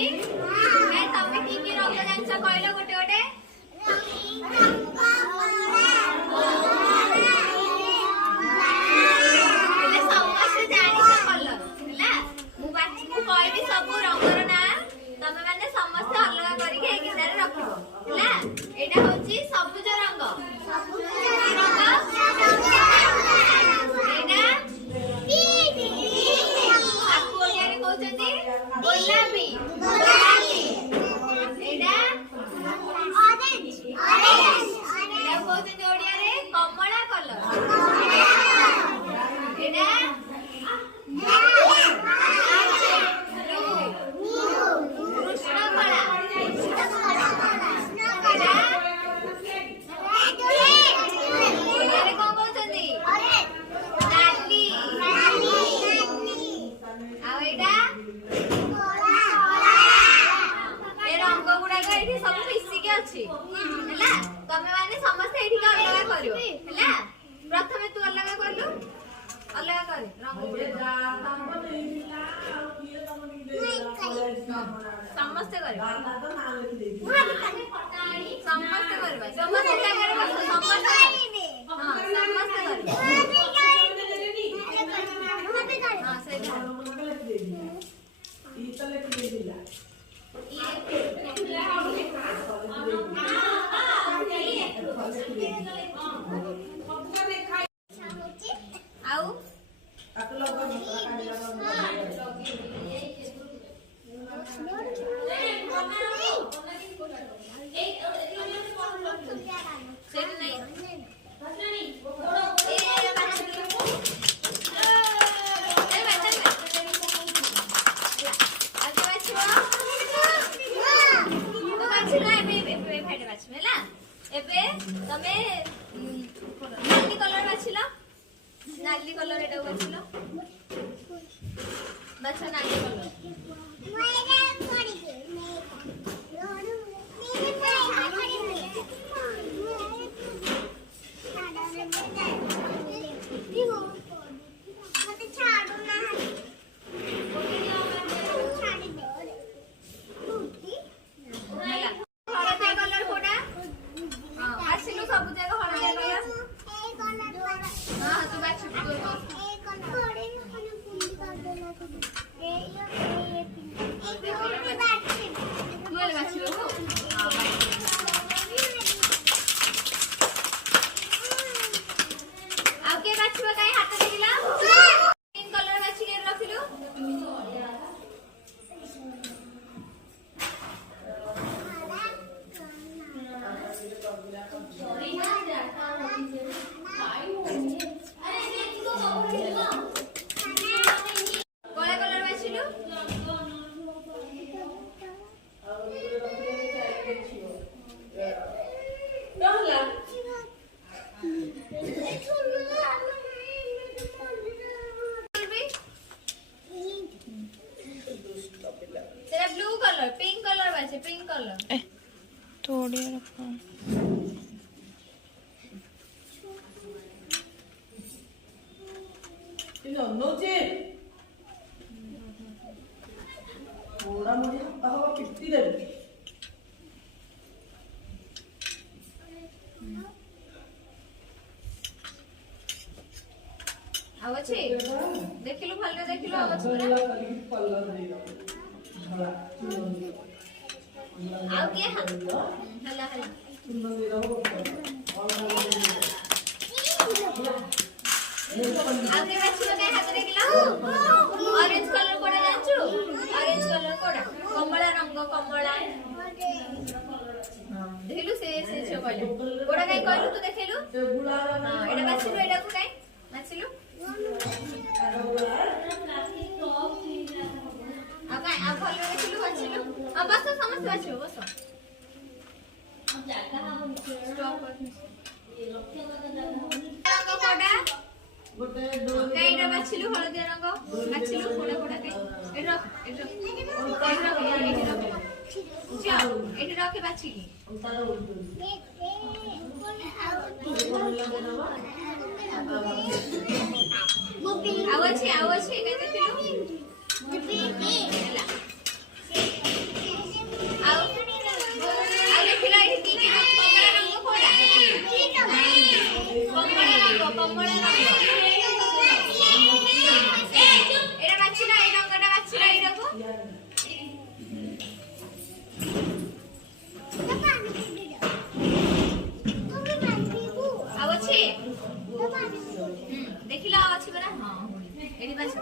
मैं तमे की रंग जानछ कहलो गोटे गोटे समस्त जानी कलर हैला मु बाची को कहबी सब रंगर ना तमे माने समस्त अलग करके एक गिटार रखिबो हैला एटा होची सबुज रंग गुलाबी एडा ऑरेंज एडा कोते ओडिया रे कमला कलर एडा कृष्ण कला एडा ओडिया कोन कोचंदी नाली आ एडा सब मिसिक अछि हैला तमे माने समस्त एठी का अलग करियो हैला प्रथमे तू अलग करलु अलग कर समस्त करबा समस्त करबा समस्त जगह रे समस्त हां समस्त करबा हां सही ई तले के दिला तमे नाली कलर बाछिलो नाली कलर एटा बाछिलो बाछा नाली कलर पिंक कलर बाछे पिंक कलर थोड़ी रखो इनो नोचे थोड़ा मुझे हवा कितनी देबे आवछे देखिलु भलरे देखिलु आवछ पल्ला दे आउ के हला हला आगे बाछिलो काय हाथ रे किला ऑरेंज कलर कोडा जानछु ऑरेंज कलर कोडा कमला रंग कमला देखिलु से छे कहले कोडा काय कहलु तू देखिलु एडा बाछिलो एडा को काय बाछिलो आका आ भलो देखिलु बाछिलो आ बस समझ बाछियो बस स्टॉप कर ये लक्ष्य रंग कोडा गोटे काईरा बाछिलु हळदिया रंग बाछिलु कोडा कोडा काई एडा जाओ एटी रखे बाछिकी आउ अछि काई देखिलु କମଳା ରଙ୍ଗ ଏଇଟା ବାଛିଲା ଏଇ ରଙ୍ଗଟା ବାଛିଲା ଏଇଟାକୁ ଆଉ ଅଛି ଦେଖିଲା ଆଉ ଅଛି ପରା ହଁ ଏଠି ବାଛି